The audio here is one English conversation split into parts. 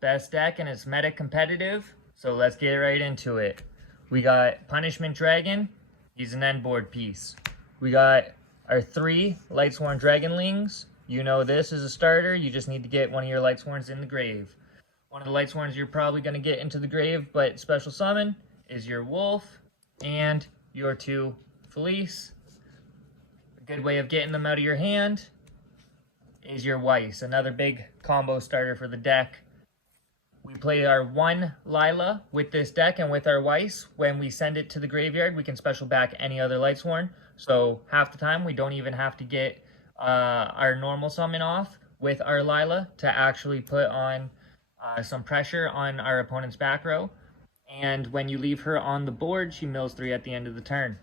best deck, and it's meta competitive. So let's get right into it. We got Punishment Dragon. He's an end board piece. We got our 3 Lightsworn Dragonlings. You know this is a starter. You just need to get one of your Lightsworns in the grave. One of the Lightsworns you're probably going to get into the grave, but special summon, is your Wolf and your 2 Felice. A good way of getting them out of your hand is your Weiss, another big combo starter for the deck. We play our 1 Lila with this deck and with our Weiss. When we send it to the graveyard, we can special back any other Lightsworn. So half the time, we don't even have to get our normal summon off with our Lila to actually put on some pressure on our opponent's back row. And when you leave her on the board, she mills 3 at the end of the turn.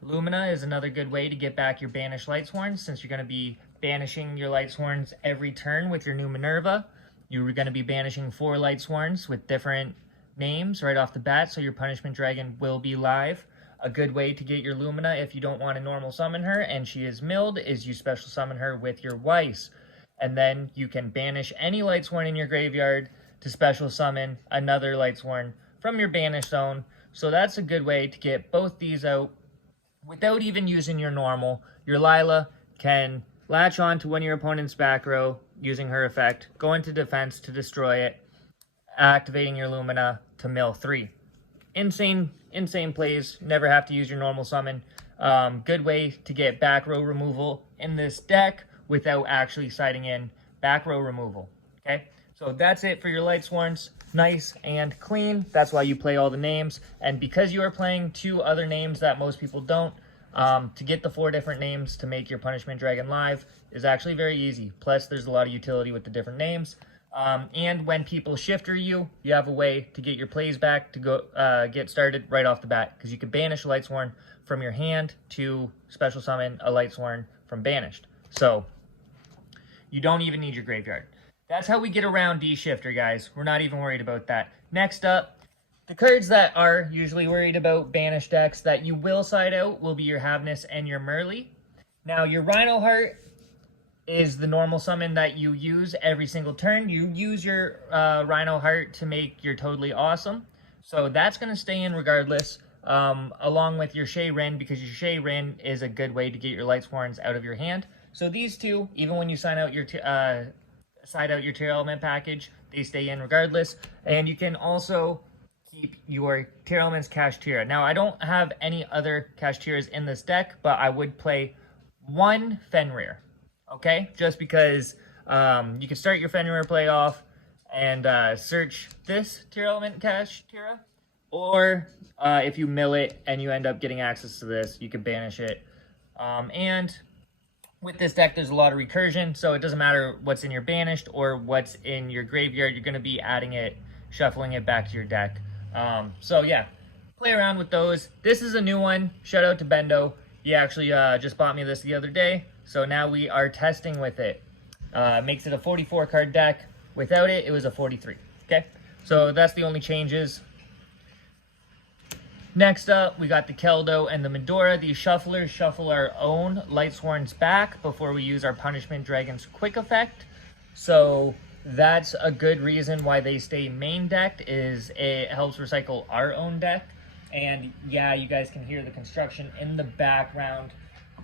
Lumina is another good way to get back your banished Lightsworns, since you're going to be banishing your Lightsworns every turn with your new Minerva. You're going to be banishing 4 Lightsworns with different names right off the bat, so your Punishment Dragon will be live. A good way to get your Lumina if you don't want to normal summon her and she is milled is you special summon her with your Weiss. And then you can banish any Lightsworn in your graveyard to special summon another Lightsworn from your banish zone. So that's a good way to get both these out without even using your normal. Your Lila can latch on to one of your opponent's back row using her effect, go into defense to destroy it, activating your Lumina to mill 3. Insane plays, never have to use your normal summon. Good way to get back row removal in this deck without actually siding in back row removal, okay? So that's it for your Lightsworns, nice and clean. That's why you play all the names. And because you are playing 2 other names that most people don't, to get the 4 different names to make your Punishment Dragon live is actually very easy. Plus, there's a lot of utility with the different names. And when people shifter you, you have a way to get your plays back to go get started right off the bat, because you can banish a Lightsworn from your hand to special summon a Lightsworn from banished. So you don't even need your graveyard. That's how we get around D-Shifter, guys. We're not even worried about that. Next up, the cards that are usually worried about banished decks that you will side out will be your Havness and your Merly. Now, your Rhino Heart is the normal summon that you use every single turn. You use your Rhino Heart to make your Totally Awesome. So that's going to stay in regardless, along with your Shay Ren, because your Shay Ren is a good way to get your Lightsworns out of your hand. So these 2, even when you side out your Tear Element package, they stay in regardless. And you can also keep your Tear Elements Kashtira. Now, I don't have any other Kashtiras in this deck, but I would play 1 Fenrir, okay? Just because you can start your Fenrir play off and search this Tear Element Kashtira, or if you mill it and you end up getting access to this, you can banish it. And with this deck, there's a lot of recursion, so it doesn't matter what's in your banished or what's in your graveyard. You're going to be adding it, shuffling it back to your deck. So yeah, play around with those. This is a new one. Shout out to Bendo. He actually just bought me this the other day, so now we are testing with it. Makes it a 44 card deck. Without it, it was a 43. Okay, so that's the only changes. Next up, we got the Keldo and the Medora. These shufflers shuffle our own Lightsworns back before we use our Punishment Dragon's quick effect. So that's a good reason why they stay main decked, is it helps recycle our own deck. And yeah, you guys can hear the construction in the background.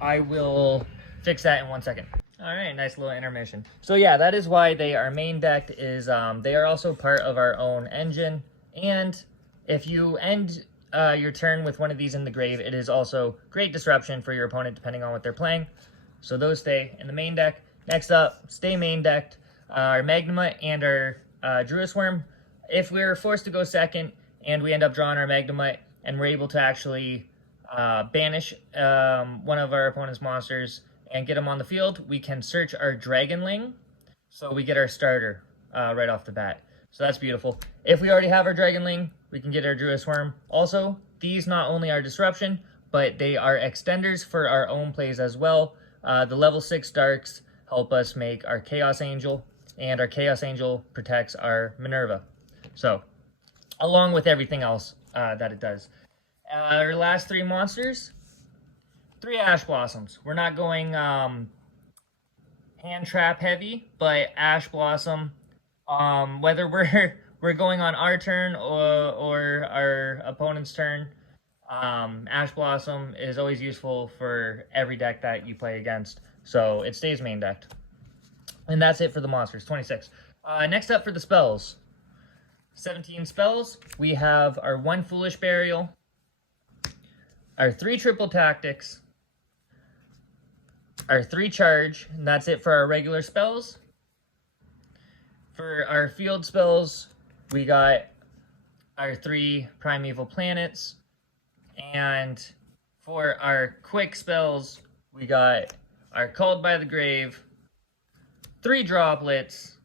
I will fix that in 1 second. All right, nice little intermission. So yeah, that is why they are main decked, is they are also part of our own engine. And if you end your turn with one of these in the grave, it is also great disruption for your opponent depending on what they're playing. So those stay in the main deck. Next up, stay main decked, our Magnemite and our Druid Worm. If we're forced to go second and we end up drawing our Magnemite and we're able to actually banish one of our opponent's monsters and get them on the field, we can search our Dragonling, so we get our starter right off the bat. So that's beautiful. If we already have our Dragonling, we can get our Druid Worm. Also, these not only are disruption, but they are extenders for our own plays as well. The level 6 Darks help us make our Chaos Angel, and our Chaos Angel protects our Minerva. So, along with everything else that it does. Our last 3 monsters, 3 Ash Blossoms. We're not going hand trap heavy, but Ash Blossom Whether we're going on our turn or our opponent's turn, Ash Blossom is always useful for every deck that you play against, so it stays main decked. And that's it for the monsters, 26. Next up for the spells, 17 spells. We have our 1 Foolish Burial, our 3 Triple Tactics, our 3 Charge, and that's it for our regular spells. For our field spells, we got our 3 Primeval Planets, and for our quick spells, we got our Called by the Grave, 3 Droplets,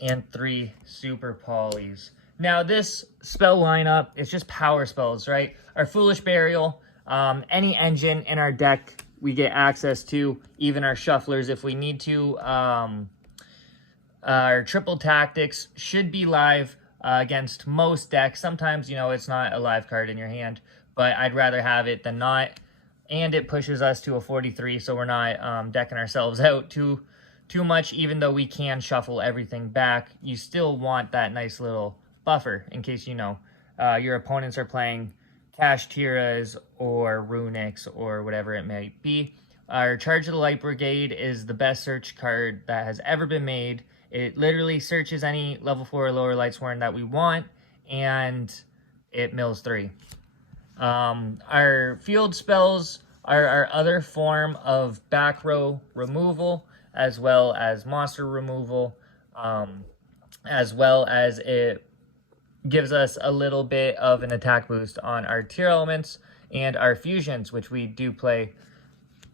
and 3 Super Polys. Now this spell lineup is just power spells, right? Our Foolish Burial, any engine in our deck we get access to, even our shufflers if we need to. Our Triple Tactics should be live against most decks. Sometimes, you know, it's not a live card in your hand, but I'd rather have it than not. And it pushes us to a 43, so we're not decking ourselves out too much. Even though we can shuffle everything back, you still want that nice little buffer in case, you know, your opponents are playing Kashtiras or Runics or whatever it may be. Our Charge of the Light Brigade is the best search card that has ever been made. It literally searches any level 4 or lower Lightsworn that we want, and it mills 3. Our field spells are our other form of back row removal, as well as monster removal, as well as it gives us a little bit of an attack boost on our tier elements and our fusions, which we do play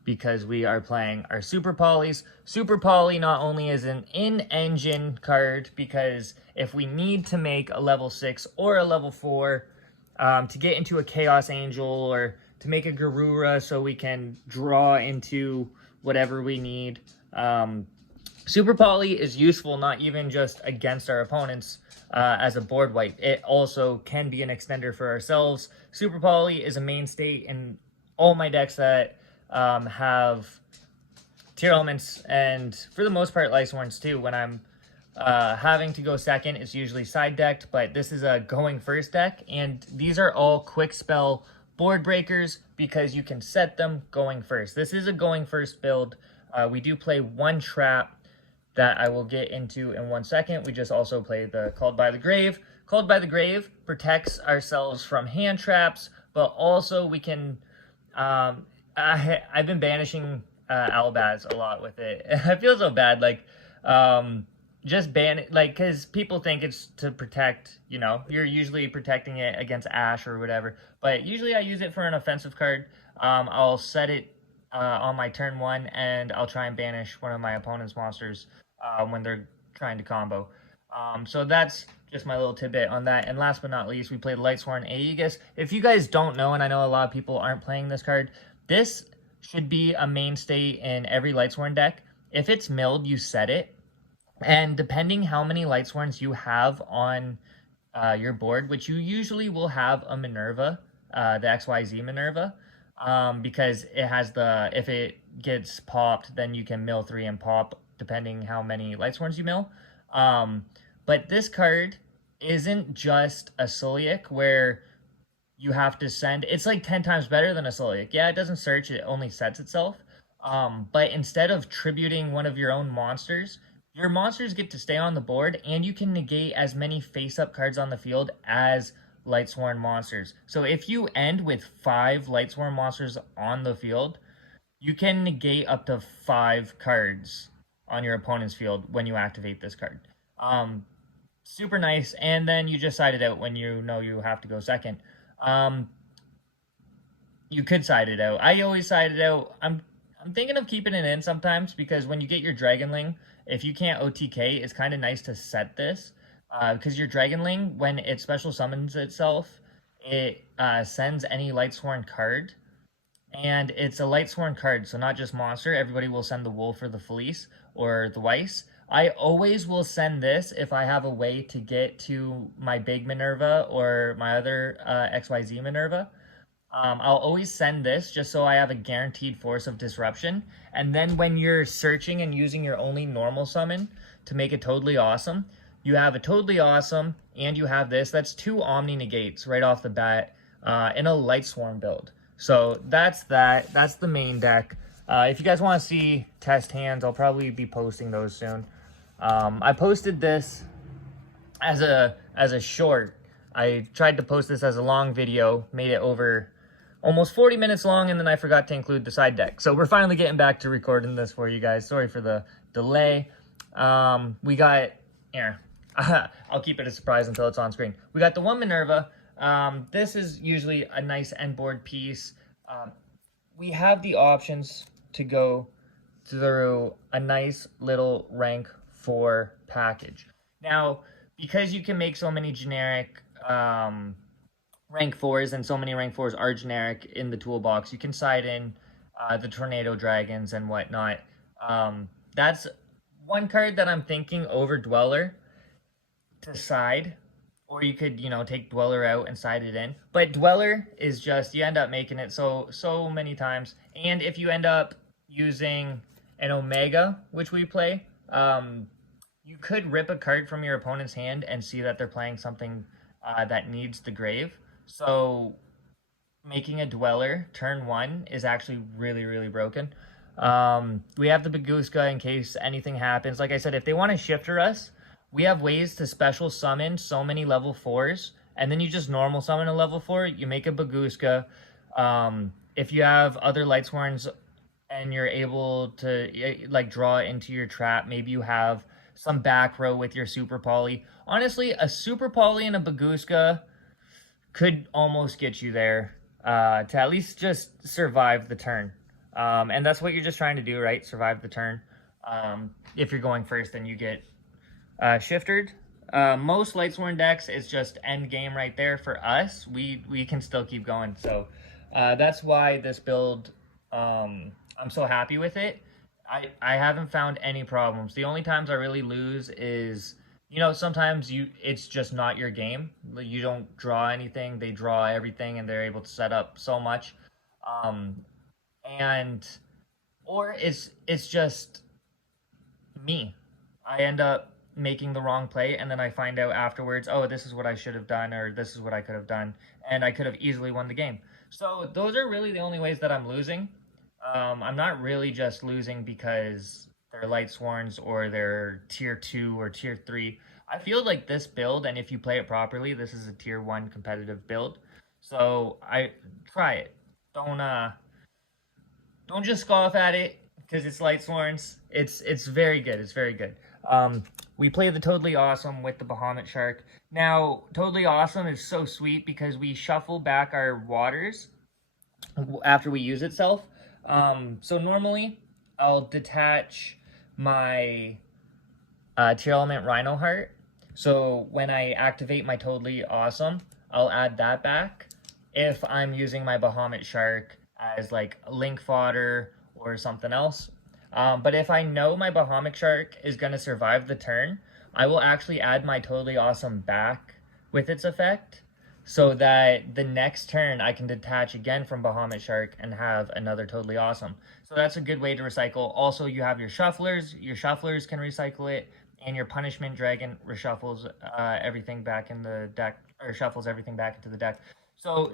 because we are playing our Super Polys. Super Poly not only is an in-engine card, because if we need to make a level 6 or a level 4 to get into a Chaos Angel or to make a Garura so we can draw into whatever we need, Super Poly is useful not even just against our opponents as a board wipe. It also can be an extender for ourselves. Super Poly is a mainstay in all my decks that have tier elements, and for the most part Lightsworns too. When I'm having to go second, it's usually side decked, but this is a going first deck, and these are all quick spell board breakers because you can set them going first. This is a going first build. We do play 1 trap that I will get into in 1 second. We just also play the Called by the Grave. Called by the Grave protects ourselves from hand traps, but also we can I've been banishing Albaz a lot with it. I feel so bad, like, just ban it, like, because people think it's to protect, you know, you're usually protecting it against Ash or whatever, but usually I use it for an offensive card. I'll set it on my turn 1, and I'll try and banish one of my opponent's monsters when they're trying to combo. So that's just my little tidbit on that. And last but not least, we played Lightsworn Aegis. If you guys don't know, and I know a lot of people aren't playing this card, this should be a mainstay in every Lightsworn deck. If it's milled, you set it. And depending how many Lightsworns you have on your board, which you usually will have a Minerva, the XYZ Minerva, because it has the, if it gets popped, then you can mill 3 and pop, depending how many Lightsworns you mill. But this card isn't just a Solic where you have to send, it's like 10 times better than a Solic. Yeah, it doesn't search, it only sets itself. But instead of tributing one of your own monsters, your monsters get to stay on the board, and you can negate as many face-up cards on the field as Lightsworn monsters. So if you end with 5 Lightsworn monsters on the field, you can negate up to 5 cards on your opponent's field when you activate this card. Super nice, and then you just side it out when you know you have to go second. You could side it out. I always side it out. I'm thinking of keeping it in sometimes, because when you get your Dragonling, if you can't OTK, it's kind of nice to set this, because your Dragonling, when it special summons itself, it sends any Lightsworn card, and it's a Lightsworn card, so not just monster. Everybody will send the Wolf or the Fleece or the Weiss. I always will send this if I have a way to get to my big Minerva or my other XYZ Minerva. I'll always send this just so I have a guaranteed force of disruption. And then when you're searching and using your only normal summon, to make it totally awesome. You have a totally awesome, and you have this. That's 2 Omni Negates right off the bat in a Lightsworn build. So that's that. That's the main deck. If you guys want to see test hands, I'll probably be posting those soon. I posted this as a short. I tried to post this as a long video, made it over almost 40 minutes long, and then I forgot to include the side deck. So we're finally getting back to recording this for you guys. Sorry for the delay. We got here. I'll keep it a surprise until it's on screen. We got the 1 Minerva. This is usually a nice end board piece. We have the options to go through a nice little rank 4 package. Now, because you can make so many generic rank 4s, and so many rank 4s are generic in the toolbox, you can side in the Tornado Dragons and whatnot. That's one card that I'm thinking over Dweller to side, or you could, you know, take Dweller out and side it in. But Dweller is just, you end up making it so many times. And if you end up using an Omega, which we play, you could rip a card from your opponent's hand and see that they're playing something that needs the grave. So making a Dweller turn 1 is actually really broken. We have the Baguska in case anything happens. Like I said, if they want to shifter us, we have ways to special summon so many level 4s, and then you just normal summon a level 4, you make a Baguska. If you have other Lightsworns and you're able to like draw into your trap, maybe you have some back row with your Super Poly. Honestly, a Super Poly and a Baguska could almost get you there to at least just survive the turn. And that's what you're just trying to do, right? Survive the turn. If you're going first, then you get shifted. Most Lightsworn decks, it's just end game right there. For us, we can still keep going. So that's why this build, I'm so happy with it. I haven't found any problems. The only times I really lose is, you know, sometimes it's just not your game. You don't draw anything, they draw everything, and they're able to set up so much. Or it's just me. I end up making the wrong play, and then I find out afterwards, oh, this is what I should have done, or this is what I could have done, and I could have easily won the game. So those are really the only ways that I'm losing. I'm not really just losing because they're Lightsworns or they're tier 2 or tier 3. I feel like this build, and if you play it properly, this is a tier 1 competitive build. So I try it. Don't just scoff at it because it's Lightsworns. It's very good. It's very good. We play the Totally Awesome with the Bahamut Shark. Now, Totally Awesome is so sweet because we shuffle back our waters after we use itself. So normally, I'll detach my Tier Element Rhino Heart. So when I activate my Totally Awesome, I'll add that back if I'm using my Bahamut Shark as like link fodder or something else. But if I know my Bahamut Shark is going to survive the turn, I will actually add my Totally Awesome back with its effect, so that the next turn I can detach again from Bahamut Shark and have another Totally Awesome. So that's a good way to recycle. Also, you have your shufflers. Your shufflers can recycle it, and your Punishment Dragon reshuffles everything back in the deck, or shuffles everything back into the deck. So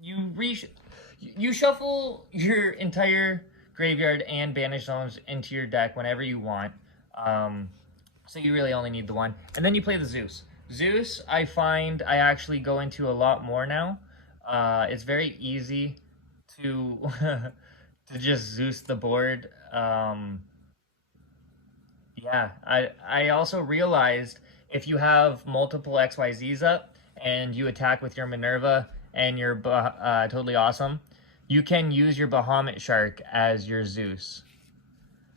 you shuffle your entire graveyard and banish zones into your deck whenever you want. So you really only need the one. And then you play the Zeus. Zeus, I find I actually go into a lot more now. It's very easy to to just Zeus the board. Yeah, I also realized if you have multiple XYZs up and you attack with your Minerva and your Totally Awesome, you can use your Bahamut Shark as your Zeus.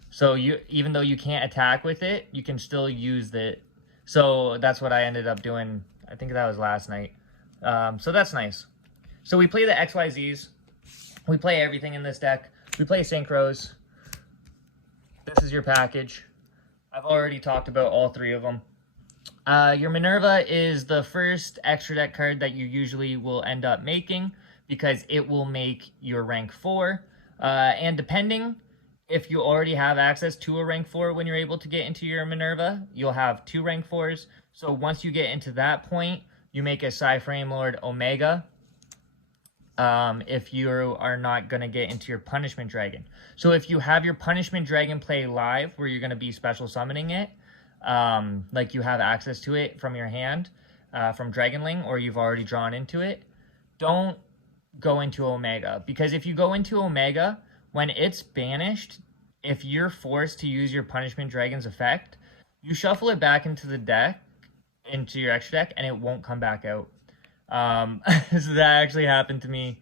So even though you can't attack with it, you can still use it. So that's what I ended up doing. I think that was last night. So that's nice. So we play the XYZs. We play everything in this deck. We play Synchros. This is your package. I've already talked about all 3 of them. Your Minerva is the first extra deck card that you usually will end up making, because it will make your rank 4. And depending if you already have access to a rank 4 when you're able to get into your Minerva, you'll have 2 rank 4s. So once you get into that point, you make a Frame Lord Omega. If you are not going to get into your Punishment Dragon. So if you have your Punishment Dragon play live, where you're going to be special summoning it, like you have access to it from your hand, from Dragonling, or you've already drawn into it, don't go into Omega. Because if you go into Omega, when it's banished, if you're forced to use your Punishment Dragon's effect, you shuffle it back into the deck, into your extra deck, and it won't come back out. So that actually happened to me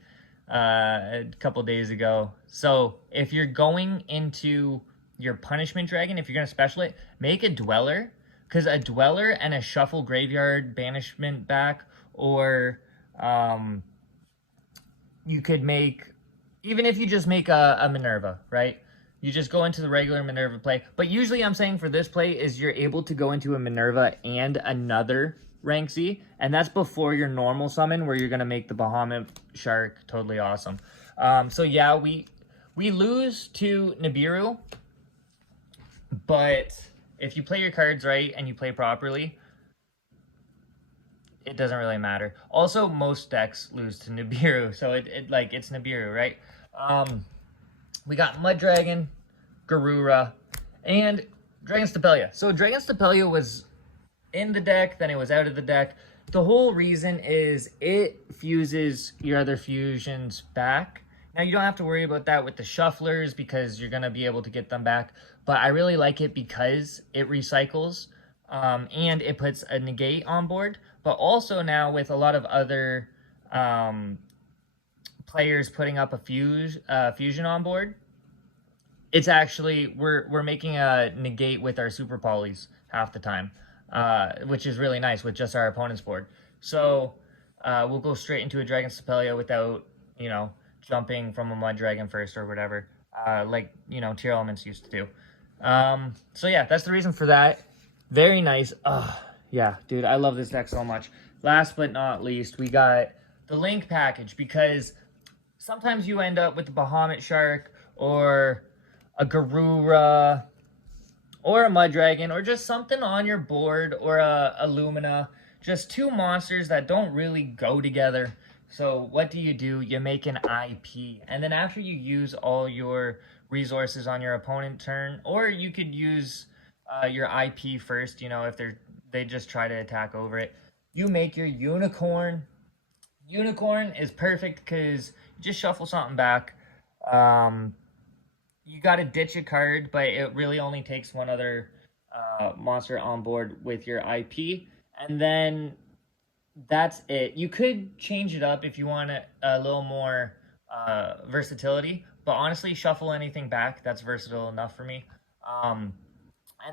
a couple days ago. So if you're going into your Punishment Dragon, if you're going to special it, make a Dweller, because a Dweller and a Shuffle Graveyard Banishment back, or you could make, even if you just make a Minerva, right? You just go into the regular Minerva play. But usually I'm saying for this play is you're able to go into a Minerva and another rank Z, and that's before your normal summon where you're going to make the Bahamut Shark totally awesome. So yeah, we lose to Nibiru, but if you play your cards right and you play properly, it doesn't really matter. Also, most decks lose to Nibiru, so it's Nibiru, right? We got Mud Dragon, Garura, and Dragon Stapelia. So Dragon Stapelia was in the deck, then it was out of the deck. The whole reason is it fuses your other fusions back. Now, you don't have to worry about that with the shufflers because you're going to be able to get them back. But I really like it because it recycles and it puts a negate on board. But also now with a lot of other players putting up a fusion on board, it's actually, we're making a negate with our super polys half the time. Which is really nice with just our opponent's board. So we'll go straight into a Dragon Stapelia without, jumping from a Mud Dragon first or whatever, like, Tier Elements used to do. So yeah, that's the reason for that. Very nice. Yeah, dude, I love this deck so much. Last but not least, we got the Link package, because sometimes you end up with the Bahamut Shark or a Garura or a Mud Dragon, or just something on your board, or a Lumina. Just two monsters that don't really go together. So what do? You make an IP. And then after you use all your resources on your opponent turn, or you could use your IP first, if they just try to attack over it, you make your Unicorn. Unicorn is perfect because you just shuffle something back. You got to ditch a card, but it really only takes one other monster on board with your IP. And then that's it. You could change it up if you want a little more versatility. But honestly, shuffle anything back. That's versatile enough for me. And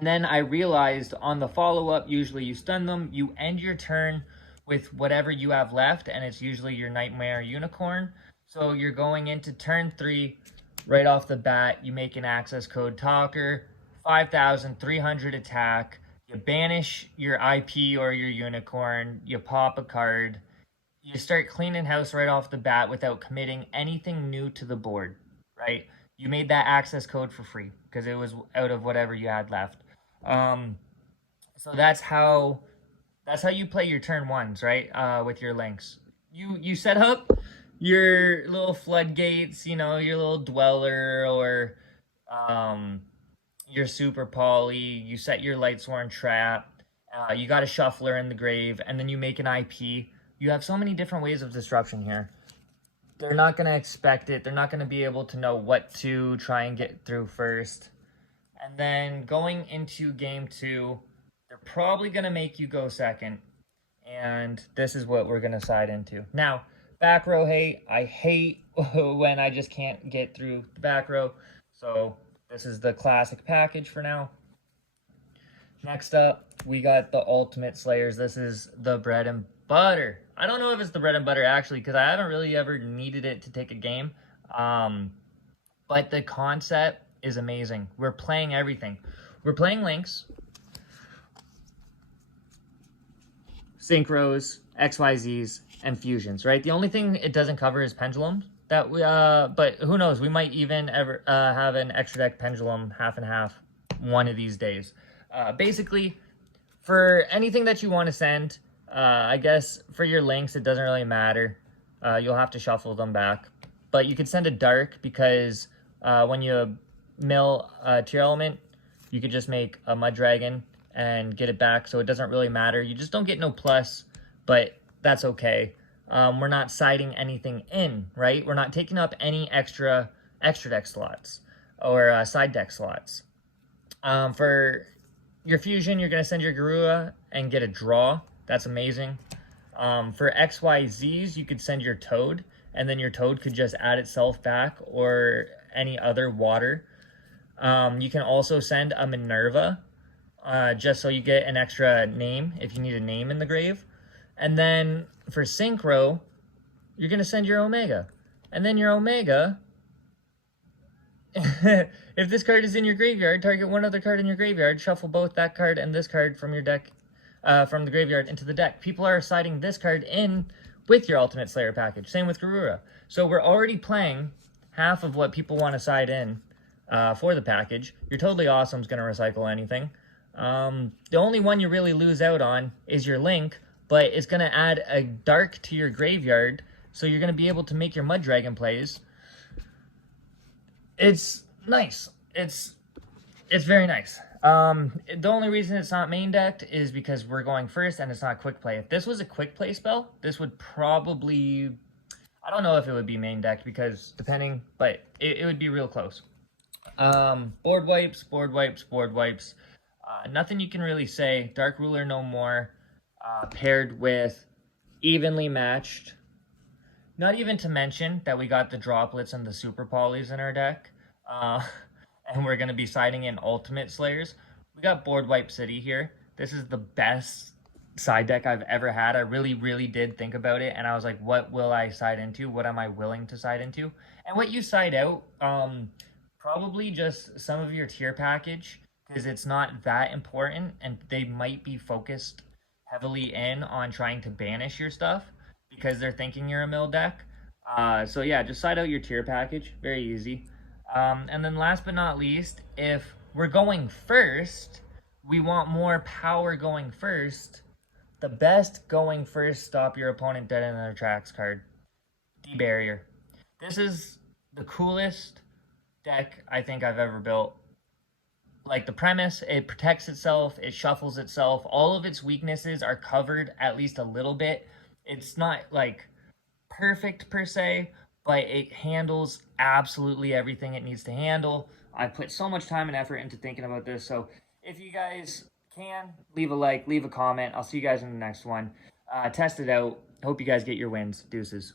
then I realized on the follow-up, usually you stun them. You end your turn with whatever you have left, and it's usually your Nightmare Unicorn. So you're going into turn 3. Right off the bat, you make an access code Talker, 5,300 attack, you banish your IP or your Unicorn, you pop a card, you start cleaning house right off the bat without committing anything new to the board, right? You made that access code for free because it was out of whatever you had left. So that's how you play your turn ones, right? With your links. You set up your little floodgates, your little dweller, or your super poly. You set your Lightsworn trap. You got a shuffler in the grave, and then you make an IP. You have so many different ways of disruption here. They're not going to expect it. They're not going to be able to know what to try and get through first. And then going into game 2, they're probably going to make you go second. And this is what we're going to side into. Now, back row hate. I hate when I just can't get through the back row. So this is the classic package for now. Next up, we got the Ultimate Slayers. This is the bread and butter. I don't know if it's the bread and butter actually, because I haven't really ever needed it to take a game. But the concept is amazing. We're playing everything. We're playing links, synchros, XYZs, and fusions, right? The only thing it doesn't cover is pendulums. that we but who knows, we might even ever have an extra deck pendulum half and half one of these days. Basically, for anything that you want to send, I guess for your links it doesn't really matter. You'll have to shuffle them back, but you could send a dark because when you mill tier element, you could just make a mud dragon and get it back, so it doesn't really matter. You just don't get no plus, but that's okay. We're not siding anything in, right? We're not taking up any extra deck slots or side deck slots. For your fusion, you're going to send your Garua and get a draw. That's amazing. For XYZs, you could send your Toad, and then your Toad could just add itself back, or any other water. You can also send a Minerva, just so you get an extra name if you need a name in the grave. And then for Synchro, you're going to send your Omega. And then your Omega, if this card is in your graveyard, target one other card in your graveyard, shuffle both that card and this card from your deck, from the graveyard into the deck. People are siding this card in with your Ultimate Slayer package. Same with Garura. So we're already playing half of what people want to side in for the package. Your Totally Awesome's going to recycle anything. The only one you really lose out on is your Link, but it's going to add a dark to your graveyard, so you're going to be able to make your Mud Dragon plays. It's nice. It's very nice. The only reason it's not main decked is because we're going first and it's not quick play. If this was a quick play spell, this would probably, I don't know if it would be main decked because depending, but it would be real close. Board wipes, board wipes, board wipes. Nothing you can really say. Dark Ruler no more. Paired with evenly matched. Not even to mention that we got the droplets and the super polys in our deck. And we're going to be siding in Ultimate Slayers. We got Board Wipe City here. This is the best side deck I've ever had. I really, really did think about it. And I was like, what will I side into? What am I willing to side into? And what you side out, probably just some of your tier package, because it's not that important. And they might be focused heavily in on trying to banish your stuff because they're thinking you're a mill deck. So yeah, just side out your tier package. Very easy. And then last but not least, if we're going first, we want more power going first. The best going first stop your opponent dead in their tracks card. D-Barrier. This is the coolest deck I think I've ever built. Like the premise, it protects itself, it shuffles itself. All of its weaknesses are covered at least a little bit. It's not like perfect per se, but it handles absolutely everything it needs to handle. I put so much time and effort into thinking about this. So if you guys can, leave a like, leave a comment. I'll see you guys in the next one. Test it out. Hope you guys get your wins. Deuces.